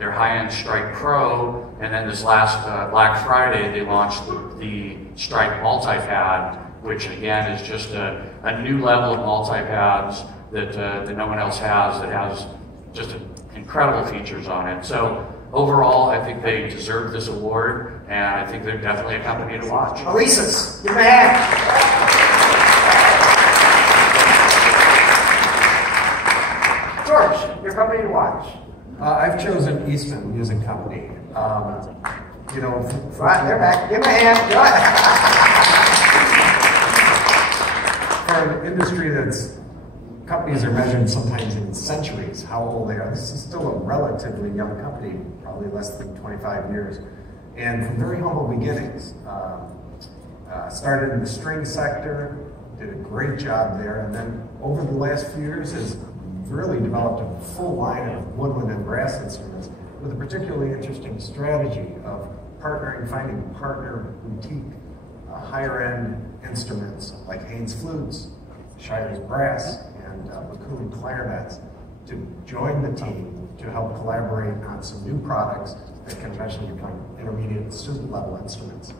their high-end Strike Pro, and then this last Black Friday they launched the Strike Multi-Pad, which again is just a new level of multi-pads that no one else has, that has just incredible features on it. So overall, I think they deserve this award, and I think they're definitely a company to watch. Elisa's, give them a hand. George, your company to watch. I've chosen Eastman Music Company. You know, right, they're back. Give them a hand. For an industry that's, companies are measured sometimes in centuries, how old they are. This is still a relatively young company, probably less than 25 years. And from very humble beginnings. Started in the string sector, did a great job there, and then over the last few years has really developed a full line of woodwind and brass instruments with a particularly interesting strategy of partnering, finding partner boutique, higher-end instruments like Haynes flutes, Shire's brass, and McCool clarinets to join the team to help collaborate on some new products that can eventually become intermediate student-level instruments.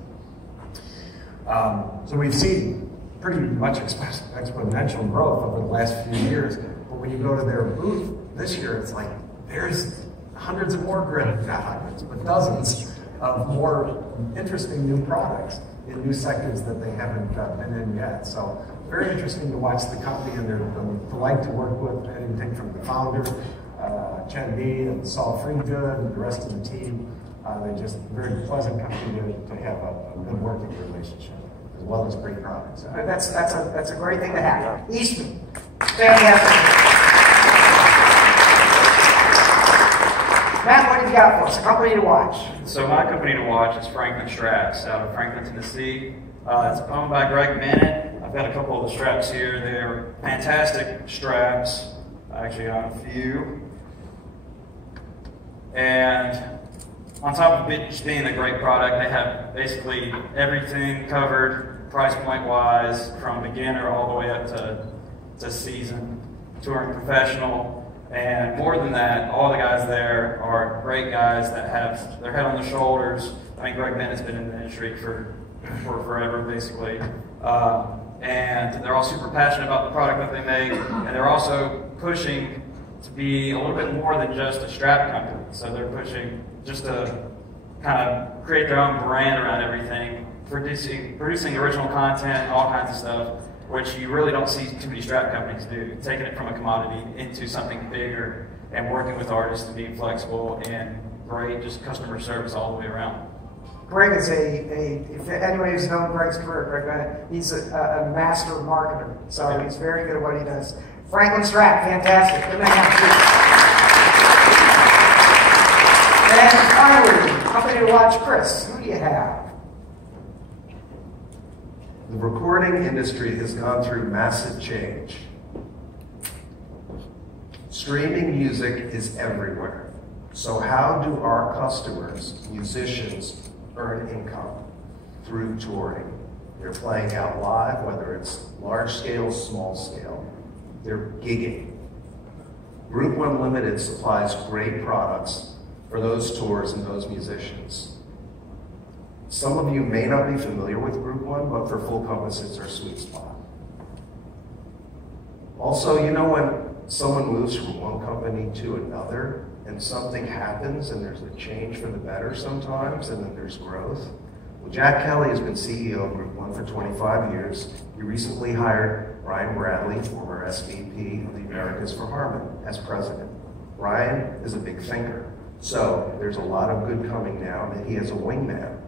So we've seen pretty much exponential growth over the last few years. But when you go to their booth this year, it's like there's hundreds of more not hundreds, but dozens of more interesting new products in new sectors that they haven't been in yet. So very interesting to watch the company, and they're delight to work with anything from the founder, Chen B, and Saul Friedgood, and the rest of the team. They're just a very pleasant company to have a good working relationship, as well as great products. That's a great thing to have. Eastman, fantastic. Matt, what have you got for us? A company to watch. So my company to watch is Franklin Straps out of Franklin, Tennessee. It's owned by Greg Bennett. I've got a couple of the straps here. They're fantastic straps. I actually got a few. And on top of it just being a great product, they have basically everything covered, price point wise, from beginner all the way up to seasoned, touring professional. And more than that, all the guys there are great guys that have their head on their shoulders. I mean, Greg Bennett's been in the industry for forever, basically. And they're all super passionate about the product that they make, and they're also pushing to be a little bit more than just a strap company. So they're pushing just to kind of create their own brand around everything, producing original content, all kinds of stuff, which you really don't see too many strap companies do, taking it from a commodity into something bigger and working with artists and being flexible and great just customer service all the way around. Greg is if anybody who's known Greg's career, Greg Bennett, he's a master marketer, so he's very good at what he does. Franklin Strap, fantastic. Good man. And finally, company to watch, Chris, who do you have? The recording industry has gone through massive change. Streaming music is everywhere. So how do our customers, musicians, earn income? Through touring. They're playing out live, whether it's large scale, small scale. They're gigging. Group One Limited supplies great products for those tours and those musicians. Some of you may not be familiar with Group One, but for full compass, it's our sweet spot. Also, you know when someone moves from one company to another and something happens and there's a change for the better sometimes and then there's growth? Well, Jack Kelly has been CEO of Group One for 25 years. He recently hired Ryan Bradley, former SVP of the Americas for Harman, as president. Ryan is a big thinker, so there's a lot of good coming now that he has a wingman.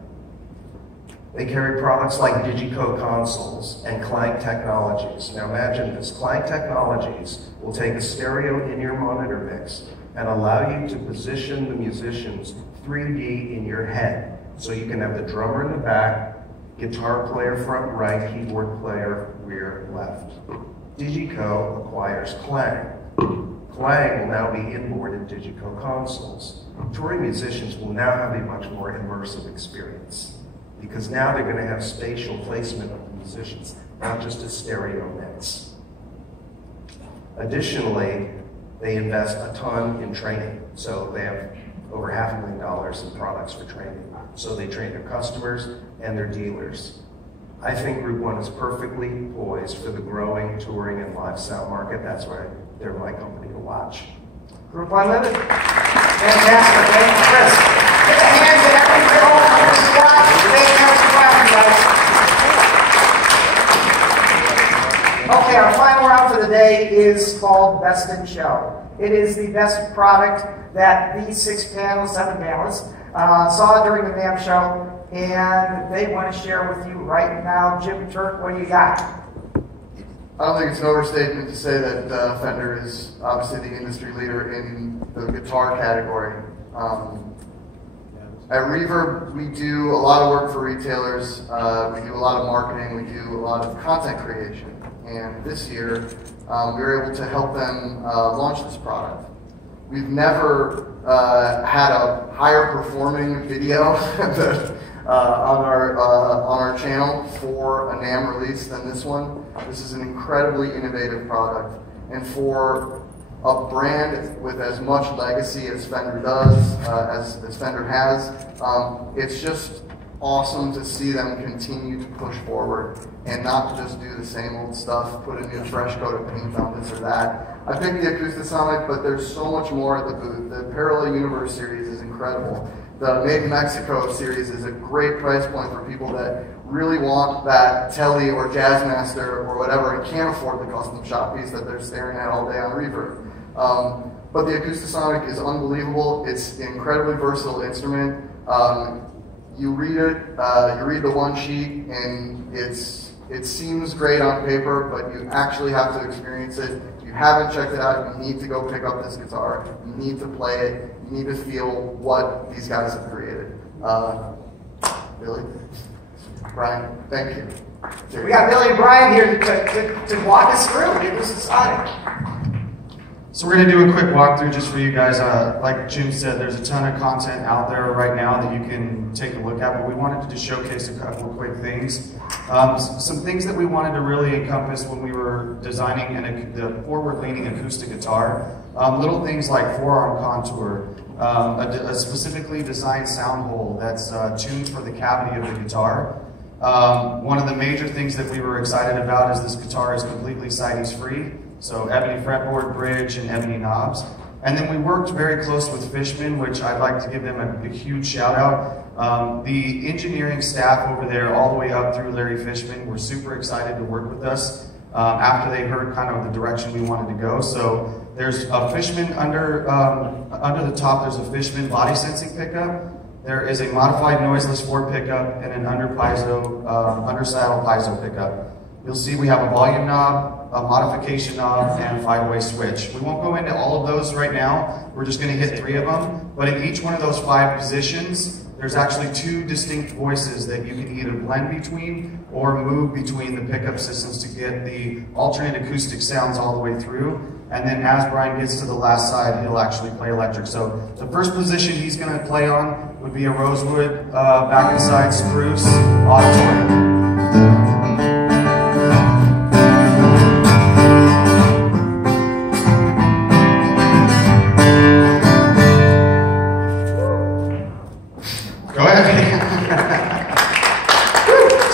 They carry products like Digico consoles and Clank Technologies. Now imagine this, Clank Technologies will take a stereo in-ear monitor mix and allow you to position the musicians 3D in your head. So you can have the drummer in the back, guitar player front right, keyboard player rear left. Digico acquires Clank. Clank will now be inboard in Digico consoles. Touring musicians will now have a much more immersive experience, because now they're going to have spatial placement of the musicians, not just a stereo mix. Additionally, they invest a ton in training. So they have over $500,000 in products for training. So they train their customers and their dealers. I think Group 1 is perfectly poised for the growing touring and live sound market. That's why they're my company to watch. Group 1 Limited. Fantastic. Thank you, Chris. Give a hand to everybody all who's watching. Fantastic job, guys. Okay, our final round for the day is called Best in Show. It is the best product that these 6 panelists, 7 panelists, saw during the NAMM show, and they want to share with you right now. Jim Turk, what do you got? I don't think it's an overstatement to say that Fender is obviously the industry leader in the guitar category. At Reverb, we do a lot of work for retailers. We do a lot of marketing. We do a lot of content creation. And this year, we were able to help them launch this product. We've never had a higher performing video on our channel for a NAMM release than this one. This is an incredibly innovative product, and for a brand with as much legacy as Fender does, as Fender has, it's just awesome to see them continue to push forward and not just do the same old stuff, put a new fresh coat of paint on this or that. I picked the Acoustasonic, but there's so much more at the booth. The Parallel Universe series is incredible. The Made in Mexico series is a great price point for people that really want that Tele or Jazzmaster or whatever and can't afford the custom shop piece that they're staring at all day on Reverb. But the Acoustasonic is unbelievable. It's an incredibly versatile instrument. You read it, you read the one sheet, and it seems great on paper, but you actually have to experience it. If you haven't checked it out, you need to go pick up this guitar. You need to play it. You need to feel what these guys have created. Billy? Brian, thank you. We got Billy and Brian here to walk us through the Acoustasonic. So we're going to do a quick walkthrough just for you guys. Like Jim said, there's a ton of content out there right now that you can take a look at, but we wanted to just showcase a couple of quick things. Some things that we wanted to really encompass when we were designing the forward-leaning acoustic guitar. Little things like forearm contour, a specifically designed sound hole that's tuned for the cavity of the guitar. One of the major things that we were excited about is this guitar is completely sideys free. So ebony fretboard, bridge, and ebony knobs. And then we worked very close with Fishman, which I'd like to give them a huge shout out. The engineering staff over there, all the way up through Larry Fishman, were super excited to work with us after they heard kind of the direction we wanted to go. So there's a Fishman under the top, there's a Fishman body sensing pickup. There is a modified noiseless Ford pickup and an under saddle piezo pickup. You'll see we have a volume knob, a modification knob, and a 5-way switch. We won't go into all of those right now. We're just going to hit 3 of them. But in each one of those 5 positions, there's actually 2 distinct voices that you can either blend between or move between the pickup systems to get the alternate acoustic sounds all the way through. And then as Brian gets to the last side, he'll actually play electric. So the first position he's going to play on would be a rosewood, back and side spruce auditory.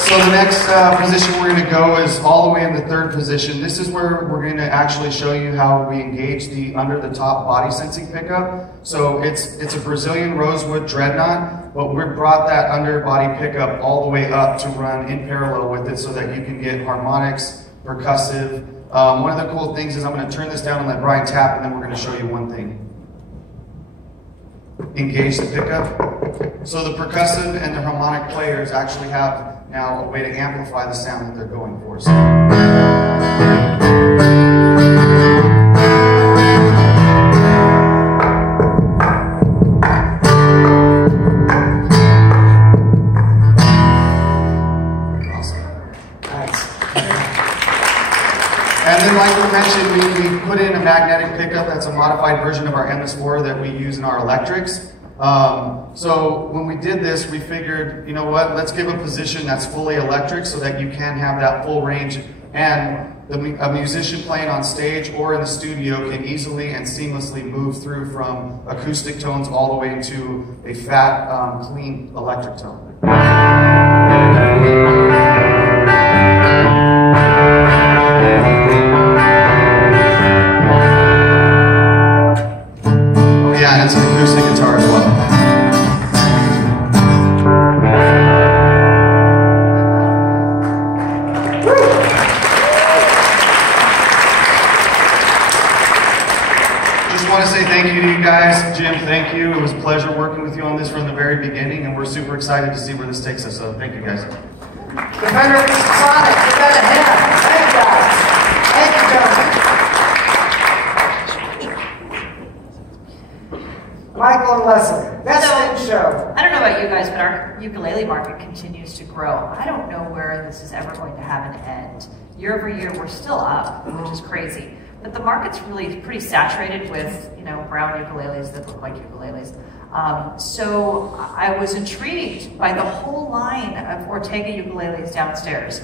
The next position we're going to go is all the way in the 3rd position. This is where we're going to actually show you how we engage the under the top body sensing pickup. So it's a Brazilian rosewood dreadnought, but we brought that under body pickup all the way up to run in parallel with it so that you can get harmonics, percussive. One of the cool things is I'm going to turn this down and let Brian tap, and then we're going to show you one thing. Engage the pickup. So the percussive and the harmonic players actually have now a way to amplify the sound that they're going for. So. And then like we mentioned, we put in a magnetic pickup that's a modified version of our MS4 that we use in our electrics. So when we did this, we figured, you know what, let's give a position that's fully electric so that you can have that full range And a musician playing on stage or in the studio can easily and seamlessly move through from acoustic tones all the way to a fat, clean electric tone. Yeah, and it's an acoustic guitar as well. Just want to say thank you to you guys. Jim, thank you. It was a pleasure working with you on this from the very beginning, and we're super excited to see where this takes us. So thank you guys. The Fender Acoustasonic, give that a hand. Thank you guys. Thank you, gentlemen. Michael and Leslie, Best in Show. I don't know about you guys, but our ukulele market continues to grow. I don't know where this is ever going to have an end. Year over year, we're still up, which is crazy. But the market's really pretty saturated with, you know, brown ukuleles that look like ukuleles. So I was intrigued by the whole line of Ortega ukuleles downstairs.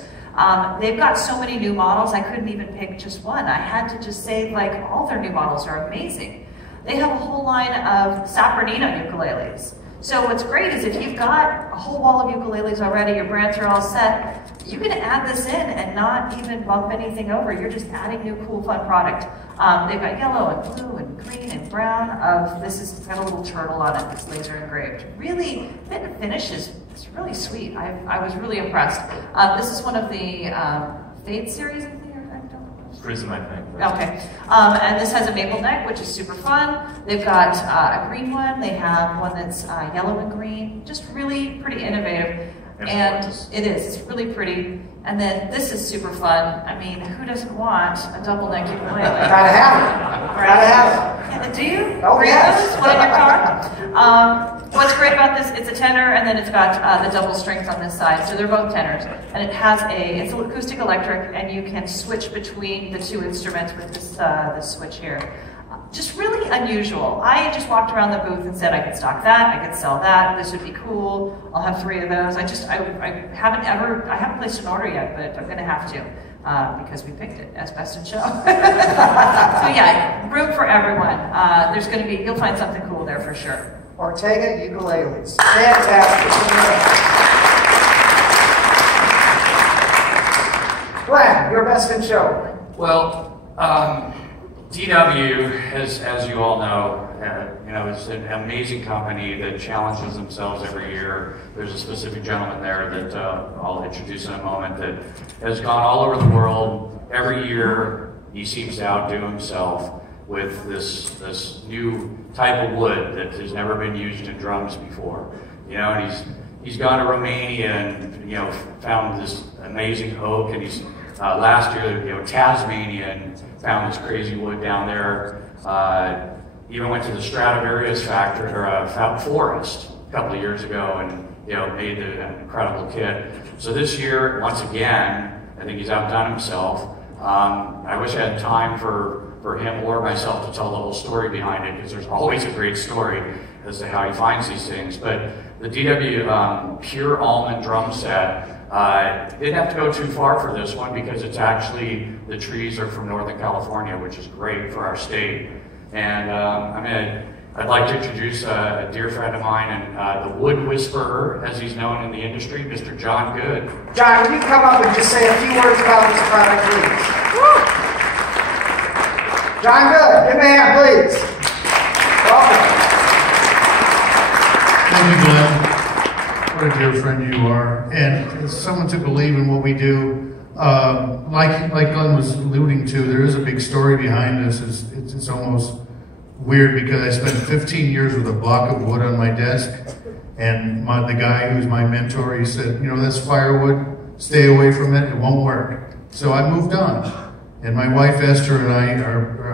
They've got so many new models, I couldn't even pick just one. I had to just say, like, all their new models are amazing. They have a whole line of sopranino ukuleles. So what's great is if you've got a whole wall of ukuleles already, your brands are all set, you can add this in and not even bump anything over. You're just adding new, cool, fun product. They've got yellow and blue and green and brown. It's got a little turtle on it that's laser engraved. Really, fit and finish is really sweet. I was really impressed. This is one of the Fade series, I think. Prism, I think. Okay, and this has a maple neck, which is super fun. They've got a green one. They have one that's yellow and green. Just really pretty innovative. And it is. It's really pretty. And then this is super fun. I mean, who doesn't want a double neck ukulele? Gotta have it. Right? Gotta have it. Yeah, do you? Oh, yes. One in your car? What's great about this, it's a tenor, and then it's got the double strength on this side, so they're both tenors. And it has it's acoustic electric, and you can switch between the two instruments with this switch here. Just really unusual. I just walked around the booth and said I could stock that, I could sell that, this would be cool, I'll have 3 of those. I haven't placed an order yet, but I'm gonna have to. Because we picked it as Best in Show. So yeah, room for everyone. You'll find something cool there for sure. Ortega ukuleles. Fantastic. Glenn, your Best in Show. Well, DW, as you all know, is an amazing company that challenges themselves every year. There's a specific gentleman there that I'll introduce in a moment that has gone all over the world. Every year, he seems to outdo himself with this new type of wood that has never been used in drums before. And he's gone to Romania and found this amazing oak, and he's last year Tasmania and found this crazy wood down there. Even went to the Stradivarius factory or forest a couple of years ago and made an incredible kit. So this year, once again, I think he's outdone himself. I wish I had time for him or myself to tell the whole story behind it, because there's always a great story as to how he finds these things. But the DW Pure Almond drum set, didn't have to go too far for this one, because it's actually, the trees are from Northern California, which is great for our state. And I'd like to introduce a dear friend of mine and the wood whisperer, as he's known in the industry, Mr. John Good. John, will you come up and just say a few words about this product, please? Woo! John Good, give me a hand, please. Welcome. Thank you, Glenn. What a dear friend you are. And as someone to believe in what we do, like Glenn was alluding to, there is a big story behind this. It's almost weird, because I spent 15 years with a block of wood on my desk, and the guy who's my mentor, he said, that's firewood, stay away from it, it won't work. So I moved on. And my wife Esther and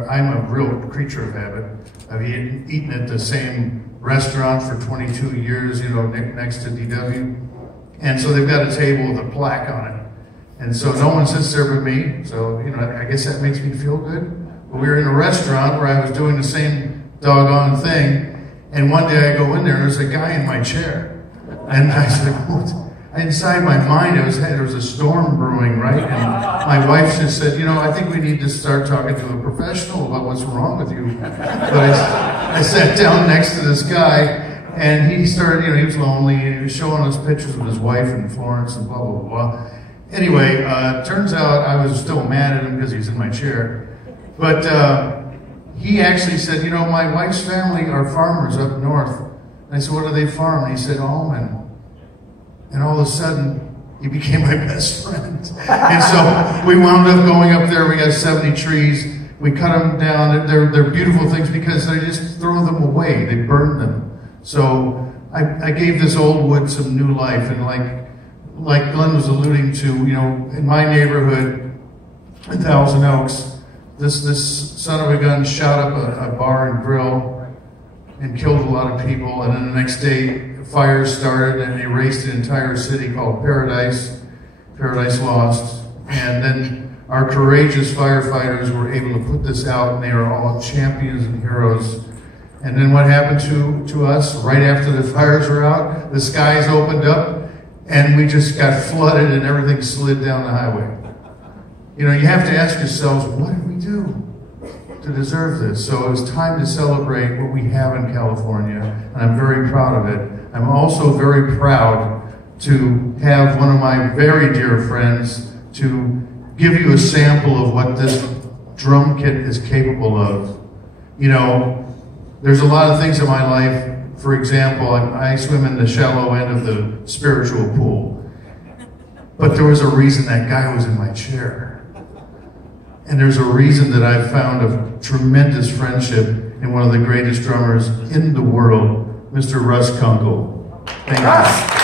I'm a real creature of habit. I've eaten at the same restaurant for 22 years, next to DW. And so they've got a table with a plaque on it. And so no one sits there but me. So, I guess that makes me feel good. But we were in a restaurant where I was doing the same doggone thing. And one day I go in there and there's a guy in my chair. And I said, inside my mind, there was a storm brewing, right? And my wife just said, you know, I think we need to start talking to a professional about what's wrong with you. But I sat down next to this guy, and he started, you know, he was lonely, and he was showing us pictures of his wife in Florence and blah, blah, blah. Anyway, turns out I was still mad at him because he's in my chair. But he actually said, you know, my wife's family are farmers up north. And I said, what do they farm? And he said, almond. And all of a sudden, he became my best friend. And so we wound up going up there. We got 70 trees. We cut them down. They're beautiful things because they just throw them away. They burn them. So I gave this old wood some new life. And like Glenn was alluding to, you know, in my neighborhood, in Thousand Oaks, this son of a gun shot up a bar and grill and killed a lot of people. And then the next day, fires started and erased an entire city called Paradise Lost. And then our courageous firefighters were able to put this out, and they are all champions and heroes. And then what happened to us right after the fires were out? The skies opened up, and we just got flooded, and everything slid down the highway. You know, you have to ask yourselves, what did we do to deserve this? So it was time to celebrate what we have in California, and I'm very proud of it. I'm also very proud to have one of my very dear friends to give you a sample of what this drum kit is capable of. You know, there's a lot of things in my life. For example, I swim in the shallow end of the spiritual pool. But there was a reason that guy was in my chair. And there's a reason that I found a tremendous friendship in one of the greatest drummers in the world, Mr. Russ Kunkel. Thank you.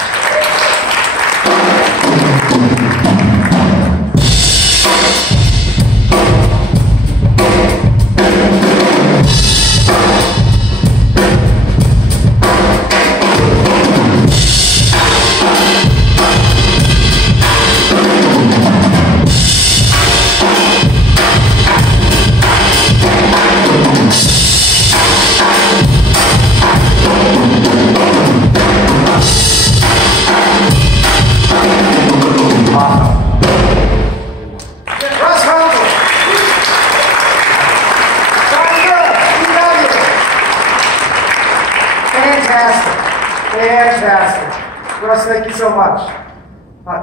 Thank you so much.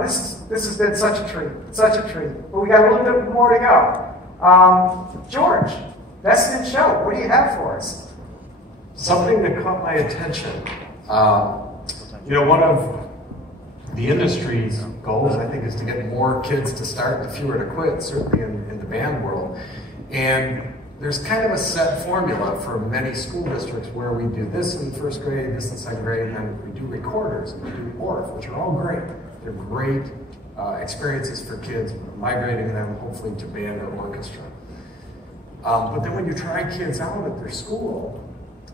This has been such a treat, But we got a little bit more to go. George, best in show. What do you have for us? Something that caught my attention. You know, one of the industry's goals, I think, is to get more kids to start and fewer to quit, certainly in the band world. And there's kind of a set formula for many school districts where we do this in first grade, this in second grade, and then we do recorders and we do ORF, which are all great. They're great experiences for kids, migrating them hopefully to band or orchestra. But then when you try kids out at their school,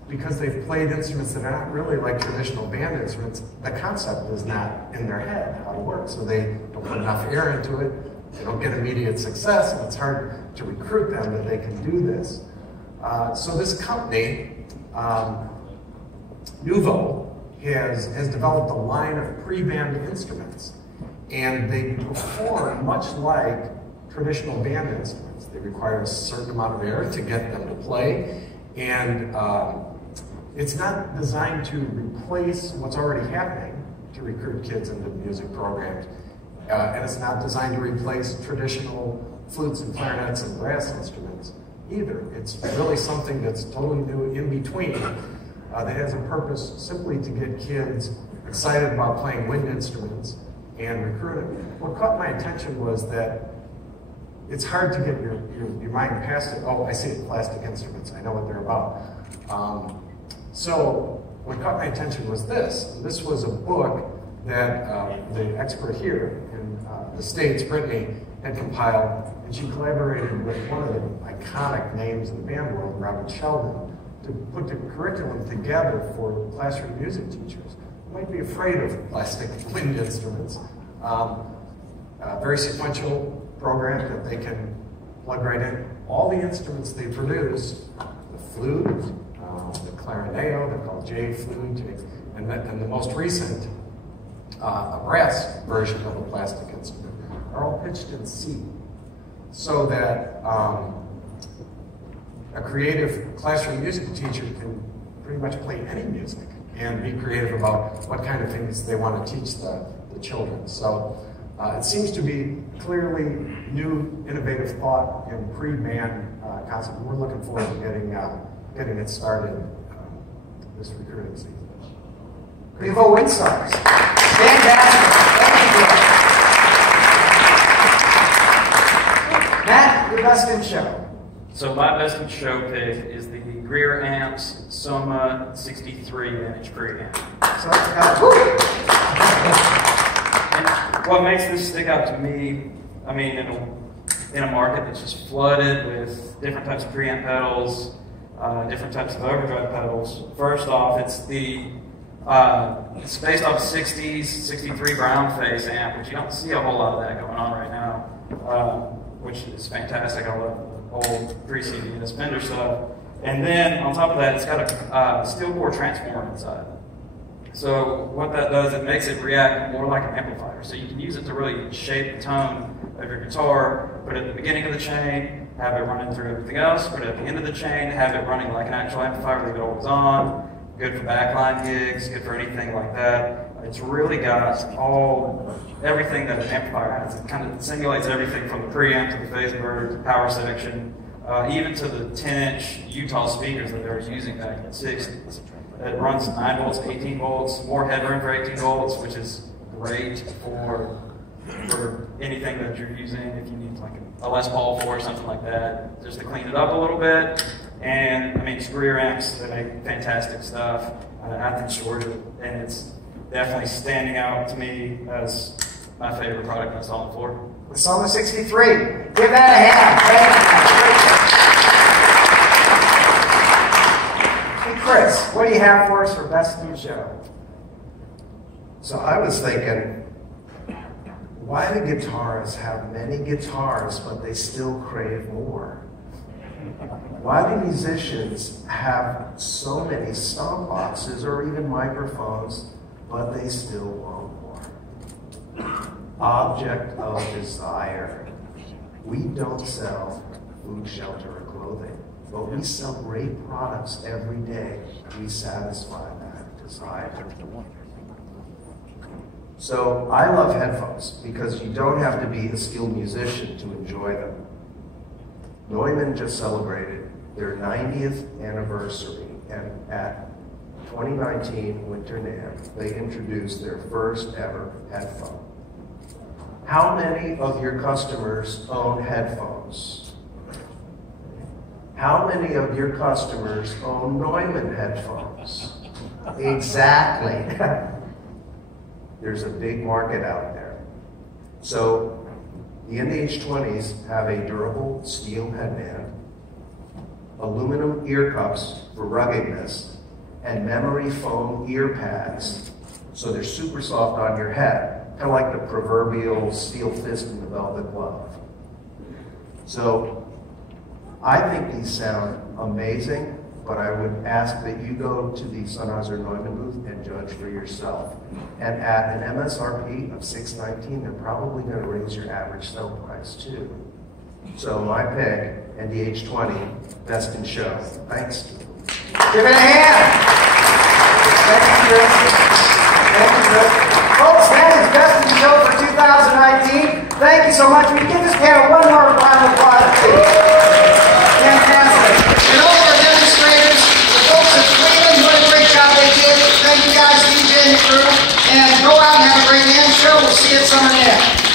because they've played instruments that are not really like traditional band instruments, the concept is not in their head how to work. So they don't put enough air into it. They don't get immediate success, and it's hard to recruit them that they can do this. So this company, Nuvo, has developed a line of pre-band instruments, and they perform much like traditional band instruments. They require a certain amount of air to get them to play, and it's not designed to replace what's already happening to recruit kids into music programs. And it's not designed to replace traditional flutes and clarinets and brass instruments either. It's really something that's totally new in between that has a purpose simply to get kids excited about playing wind instruments and recruit them. What caught my attention was that it's hard to get your mind past it. Oh, I see it, plastic instruments. I know what they're about. So what caught my attention was this. This was a book that the expert here in the States, Brittany, had compiled, and she collaborated with one of the iconic names in the band world, Robert Sheldon, to put the curriculum together for classroom music teachers who might be afraid of plastic wind instruments. Very sequential program that they can plug right in. All the instruments they produce, the flute, the clarineo, they're called J flute, and the most recent a brass version of a plastic instrument, are all pitched in C, so that a creative classroom music teacher can pretty much play any music and be creative about what kind of things they want to teach the children. So it seems to be clearly new, innovative thought in pre-band concept. We're looking forward to getting it started this recruiting season. Nuvo Windsors. Fantastic. Thank you. Matt, your best in show. So my best in show pick is the Gear Amps Soma 63 vintage preamp. So it's got, And what makes this stick out to me, I mean, in a market that's just flooded with different types of preamp pedals, different types of overdrive pedals. First off, it's based off 60s, 63 brown face amp, which you don't see a whole lot of that going on right now, which is fantastic. I love the old pre-CD and Fender stuff. And then on top of that, it's got a steel core transformer inside. So what that does, it makes it react more like an amplifier. So you can use it to really shape the tone of your guitar, put it at the beginning of the chain, have it running through everything else, put it at the end of the chain, have it running like an actual amplifier, leave it always on. Good for backline gigs, good for anything like that. It's really got everything that an amplifier has. It kind of simulates everything from the preamp to the phasebird, to power section, even to the 10-inch Utah speakers that they were using back in the 60s. It runs 9 volts, 18 volts, more headroom for 18 volts, which is great for anything that you're using. If you need like a Les Paul for or something like that, just to clean it up a little bit. And I mean, Gear amps, they make fantastic stuff. I think Georgia, and it's definitely standing out to me as my favorite product that's on the floor. the Soma 63. Give that a hand. Hey, Chris, what do you have for us for Best New Show? So I was thinking, why do guitarists have many guitars, but they still crave more? Why do musicians have so many stomp boxes or even microphones, but they still want more? Object of desire. We don't sell food, shelter, or clothing, but we sell great products every day. We satisfy that desire. So I love headphones because you don't have to be a skilled musician to enjoy them. Neumann just celebrated their 90th anniversary, and at 2019 Winter NAMM, they introduced their first ever headphone. How many of your customers own headphones? How many of your customers own Neumann headphones? Exactly. There's a big market out there. So the NDH-20s have a durable steel headband, aluminum ear cups for ruggedness, and memory foam ear pads. So they're super soft on your head, kind of like the proverbial steel fist in the velvet glove. So I think these sound amazing, but I would ask that you go to the Sennheiser Neumann booth and judge for yourself. And at an MSRP of $619, they're probably going to raise your average sale price too. So my pick, NDH-20, Best in Show. Thanks. Give it a hand. Thank you, Chris. Thank you, Chris. Folks, that is Best in Show for 2019. Thank you so much. We give this panel one more round of applause, please. Fantastic. And all our demonstrators, the folks at Cleveland, what a great job they did. Thank you guys, DJ and the crew. And go out and have a great NAMM show. We'll see you at Summer NAMM.